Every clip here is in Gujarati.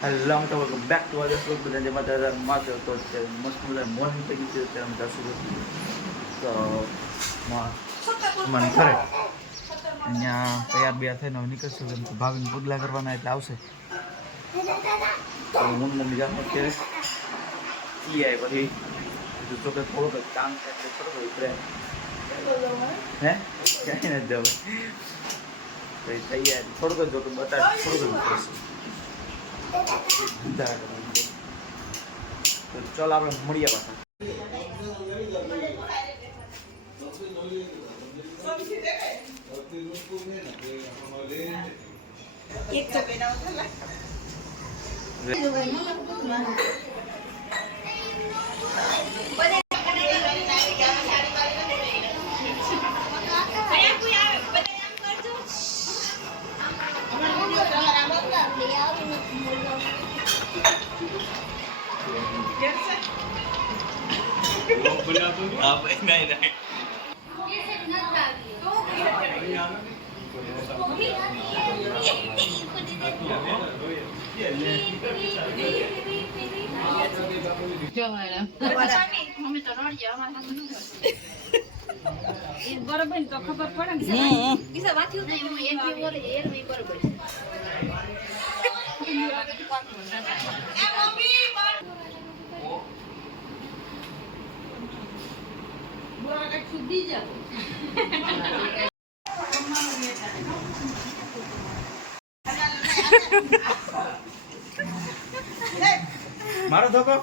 હેલો તો welcome back to our vlog. બધા જે માતા માથે તો મસ્ત મજા મોર્નિંગ થઈ ગઈ છે. અત્યારે અમે જશું તો મને ખરે અહીંયા તૈયાર બે થઈને નીકળશું. કેમ કે ભાભીને પગલા કરવાના એટલે આવશે. હું મમ્મી જાણ અત્યારે ઈ આવે પછી ચોકે થોડોક કામ છે એટલે થોડોક ઉતરે હે ક્યાંય નથી જવું પછી તૈયારી થોડુંક જો કે બતા થોડુંક ઉતરશે. તો ચાલ આપણે મળીએ પાછા. બરોબર તો ખબર પડે ને દિશા વાંચ્યું નહીં એટલી ઓર એર મે બરોબર છે એ મમ્મી બોરા કે સુધી જાવ મારો ધોકો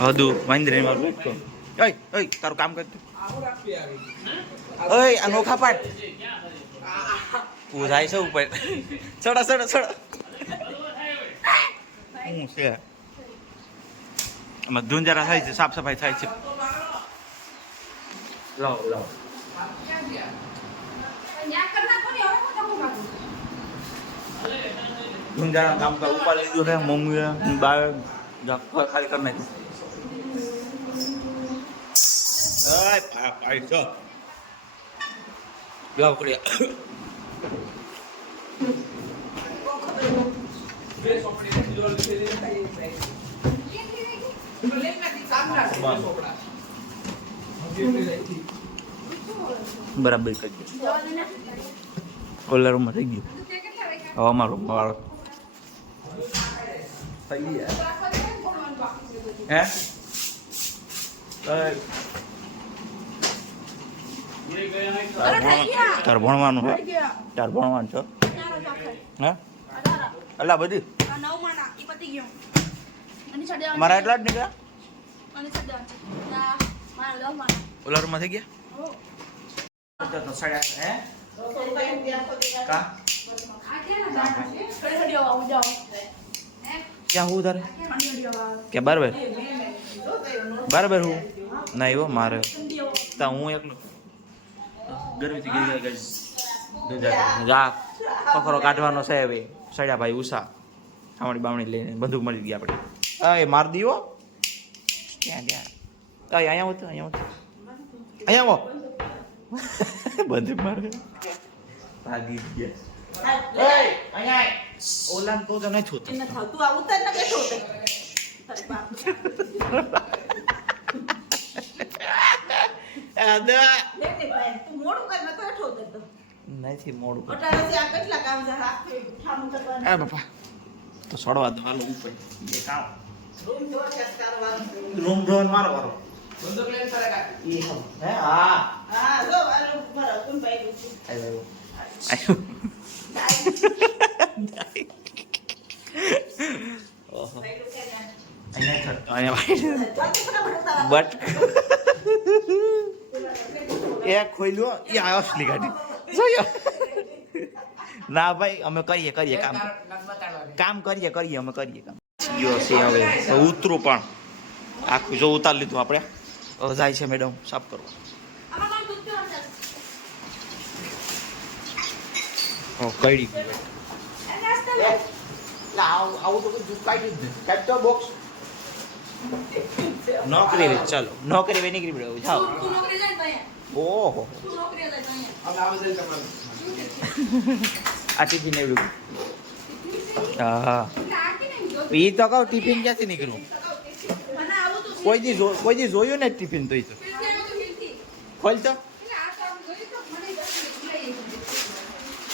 હદુ વાંદરે મારું બેઠો. ઓય ઓય તારું કામ કર. ઓય અનોખા પાટ તું જાય છે ઉપર ચડા ચડા ચડા હું છે આમાં ધુંજારા થાય છે, સાફ સફાઈ થાય છે. લાવ લાવ ધુંજારા કામ કર ઉપર લીધું છે મમ્મીએ બાર ખાલી કરી નાખ્યું. ભાઈ છો લાવ કર્યા બરાબર કરજો. ઓલા રૂમમાં થઈ ગયું. હવે અમારો વાળો થઈ ગયા હે તાર ભણવાનું હે તાર ભણવાનું છો હે અલા બધી મારા એટલા જ નીકળ્યા. ઓલા રૂમમાં થઈ ગયા કા ક્યાં હું તારે કે બરાબર બરાબર હું ના એવો મારે તા હું એકલો ગરમીથી ગઈ ગઈ જા ખખરો કાઢવાનો છે હવે સડ્યા ભાઈ ઉષા ખાવણી બાવણી લઈને બંદૂક મળી ગઈ આપણે. એ માર દીવો ક્યાં ત્યાં અહીંયા આવો તો અહીંયા આવો બંદૂક મારે ભાગી ગયા. ઓલા તો જ નહીં છોતો તું આ ઉતર ને બેઠો નથી મોડું આ બાપા તો છોડવા દો હાલો ઉપર કામ રૂમ ધોન મારો વારો હે હા બટ એ ખોલ્યો એ અસલી ગાડી ના ભાઈ અમે કરીએ કામ કરીએ અમે કરીએ કામ છે. હવે ઉતરું પણ આખું જો ઉતાર લીધું આપણે જાય છે મેડમ સાફ કરવા. કઈડી આવું તો કાઢી જ નથી. બોક્સ નોકરી રે ચાલો નોકરી વે નીકળી પડ્યો જાઓ તું નોકરી જાય ને અહીંયા. ઓહો તું નોકરી જાય તો અહીંયા. અમે આવે છે તમારે આ ટિફિન એવડું હા એટલે આખી નહીં જો. ઈ તો કહું ટિફિન ક્યાંથી નીકળ્યું મને આવું તો કોઈ દી જોયું ને ટિફિન તો ઈ તો ફિરથી આવ્યું તો ફિરથી. ખોલ તો એટલે આ તો આમ જોયું તો મને ગમે.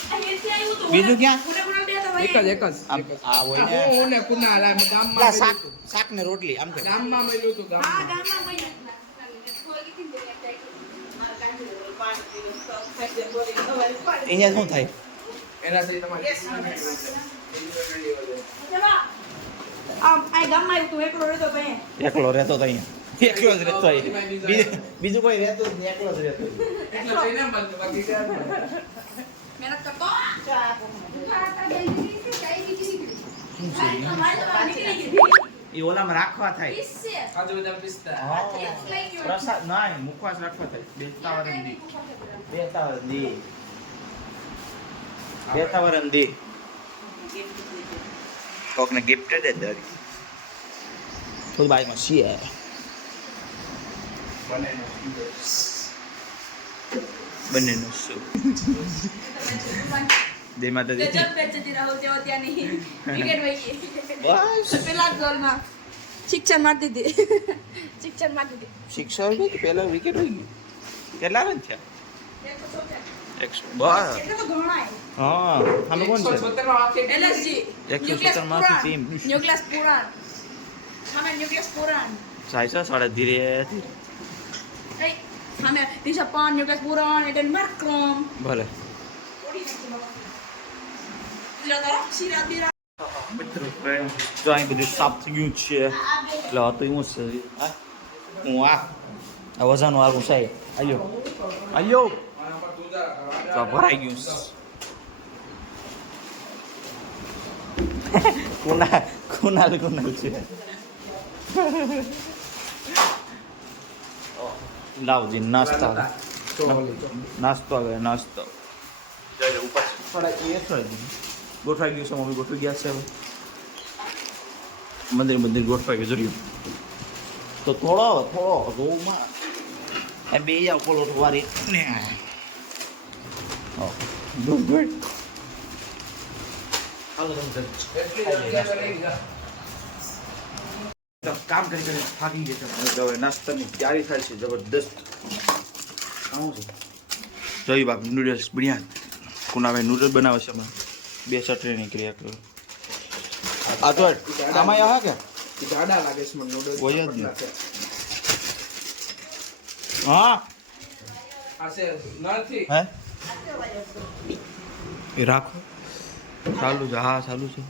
આ ફિરથી આવ્યું તો બીજું ક્યાં? પૂરે પૂરા બે તો એક જ ભાઈ. એક જ આ હોય ને હું ને કુનાલ આ પેલા ગામમાં શાક શાક ને રોટલી આમ કર ગામમાં મળ્યું હતું હા ગામમાં ગામમાં ભાઈ. કોઈ કીધું ને જાય. અહીંયા શું થાય એનાથી તમારે ચલો. આમ આ ગામમાં આવ્યું તું એકલો રહેતો તો અહીંયા. એકલો રહેતો તો અહીંયા એકલો જ રહેતો બીજું કોઈ રહેતો જ નહીં એકલો જ રહેતો એટલે જઈને મળતું બાકી ક્યાં મહેનત કરતો. એ ઓલામાં રાખવા થાય કાજુ બદામ પિસ્તા પ્રસાદ ના મુખવાસ રાખવા થાય બેસતા વરન દી કોકને ગિફ્ટેડ જ દર તો બાઈમાં છીએ બંનેનું શું જય માતાજી ગજબ બેચતી રહો તેઓ ત્યાંની વિકેટ વહી ગઈ. બસ પેલા જ ગોલમાં શિક્ષણ મારતી હતી. શિક્ષણ મારતી હતી. શિક્ષા હોય કે પહેલા વિકેટ હોય ગયું કેટલા રન થયા 100 બસ એટલે તો ગણાય. હા અમે કોણ છે 176 માં આખી LSG 117 માંથી team. ન્યુક્લિયસ પુરાણ સામે ન્યુક્લિયસ પુરાણ સાઈ છો સાડા ધીરે ધીરે એ સામે દિશા પાન ન્યુક્લિયસ પુરાણ એડન માર્ક્રોમ ભલે ઓડી નાખી બાબા જરા શિરા દીરા મિત્રો જો અહીં બધું સાફ થઈ ગયું છે એટલે હતું એવું છે હા હું આ વજન વાળું છે આયો તો ભરાઈ ગયું છે કુનાલ છે લાવજી નાસ્તો આવે નાસ્તો ઉપર થોડા એ થોડા ગોઠવાઈ ગયું છે મમ્મી ગોઠવી ગયા છે મંદિર ગોઠવાઈ ગયું જોયું તો થોડો રોમાં એ બે જાવ પલોટ વારી ને ગુડ કામ કરી થાકી ગયા છે હવે નાસ્તાની તૈયારી થાય છે જબરદસ્ત આવું છે જોઈ બાપ નૂડલ્સ બન્યા કુનાભાઈ નૂડલ્સ બનાવે છે હમણાં બે ચટણી નીકળી એક આ તો આમાં આ કે જાડા લાગે છે મને નૂડલ્સ હોય જ ને. હા આ છે નથી હે એ રાખો ચાલુ છે હા ચાલુ છે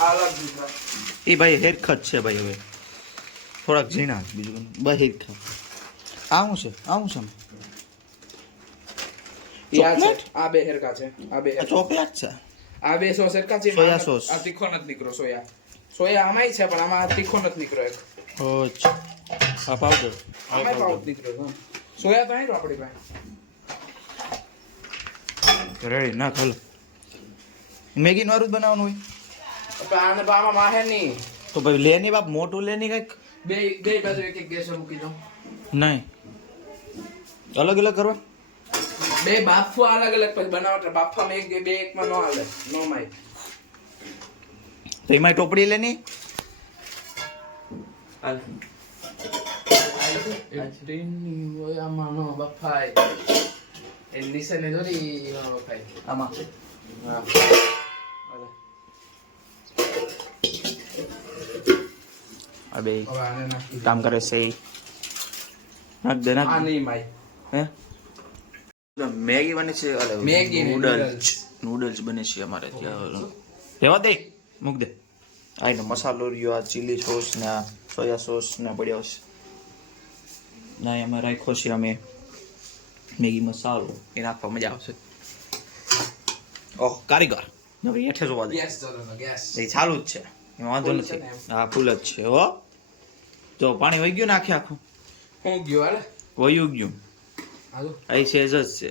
આ અલગ દીધા એ ભાઈ હેરખત છે ભાઈ હવે થોડાક ઝીણા બીજું બસ હેરખત આવું છે ચોકલેટ? આ બે હેરકા છે આ બે આ ચોકલેટ છે આ બે સોસ હેરકા છે સોયા સોસ. આ તીખો નથી નીકળો સોયા આમાંય છે પણ આમાં તીખો નથી નીકળો એક અચ્છા આ પાવડર આમાંય પાઉચ નીકળ્યો હા. સોયા તો અહીં તો આપણી પાસે રેડી ના ખાલો મેગી વાળું જ બનાવવાનું હોય પણ આને તો આમાં માહે નહીં તો ભાઈ લેની બાપ મોટું લેની કંઈક બે બાજુ એક એક ગેસ મૂકી દઉં નહીં અલગ અલગ કરવા બે બાફવા અલગ અલગ પછી બનાવટ બાફવામાં એક બે એકમાં નો હાલે નો માય તો એમાં ટોપડી લેની હાલ આમાં નો બફાય એ નિશાને જોડી નો બફાય આમાં હા આ બે હવે આને નાખી કામ કરે છે ઈ. નાખ દે નાખ આ દે. નહીં માય હે મેગી બને છે અલે મેગી ને નૂડલ્સ બને છે અમારે ત્યાં રેવા દે મૂક દે આ એનો મસાલો રહ્યો આ ચીલી સોસ ને આ સોયા સોસ ને પડ્યો છે ના એમાં રાખ્યો છે અમે મેગી મસાલો એ નાખવા મજા આવશે ઓહ કારીગર નવી હેઠે જોવા દે ગેસ ચાલો ગેસ એ ચાલુ જ છે એમાં વાંધો ફૂલ નથી છે ને એમ. હા ફૂલ જ છે હો જો પાણી વહી ગયું ને આખું હું ગયો હાલે વહી ગયું હાલો અહીં છે જ છે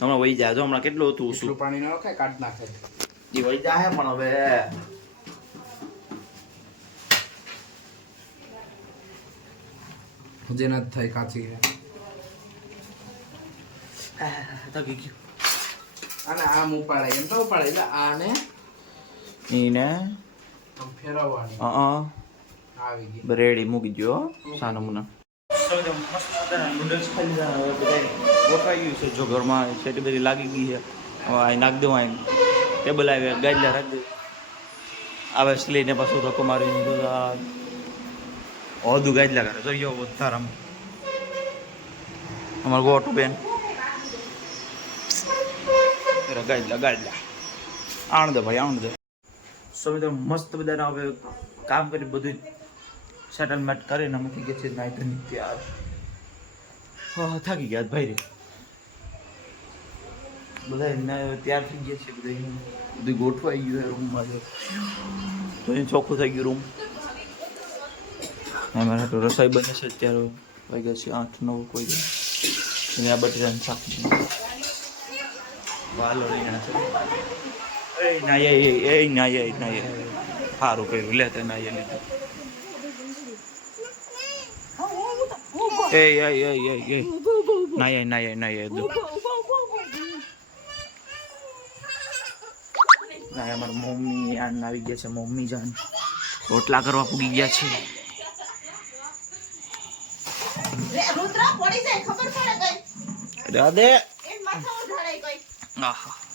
હમણાં વહી જાય જો હમણાં કેટલું હતું શું એટલું પાણી ના ખાય કાઢ નાખે એ વહી જાય પણ હવે જે નથી થાય કાચી થાકી ગયો અને આમ ઉપાડાય એમ તો ઉપાડાય એટલે આને એને આમ ફેરવવાની આવી ગઈ રેડી મૂકી દો સાનો મુના નૂડલ્સ ખાઈ લીધા હવે બધા ગોઠવાઈ ગયું છે જો ઘરમાં છેટી બધી લાગી ગઈ છે હવે અહીં નાખી દઉં અહીં ટેબલ આવે ગાજલા રાખી દઉં આવે લઈને પાછું ધક્કો મારીને હોદું ગાજલા કરે જોઈએ વધારે અમારું ગોટું બેન ગાજલા આણ દે ભાઈ આણ દે સો મિત્રો મસ્ત બધાને હવે કામ કરી બધું સેટલમેન્ટ કરીને મૂકી ગયા છે નાઈટની ત્યાર થાકી ગયા ભાઈ રે બધા તૈયાર થઈ ગયા છે બધું ગોઠવાઈ ગયું રૂમમાં જો તો એ ચોખ્ખું થઈ ગયું રૂમ અમારા તો રસોઈ બને છે અત્યારે વાગ્યા છે 8-9 કોઈ અને આ બટેટાનું શાક વાલો રીંગણા છે ના સારું કર્યું લે તે ના લીધું અમારા મમ્મી આન આવી ગયા છે મમ્મી જાન રોટલા કરવા પૂગી ગયા છે રાધે આહા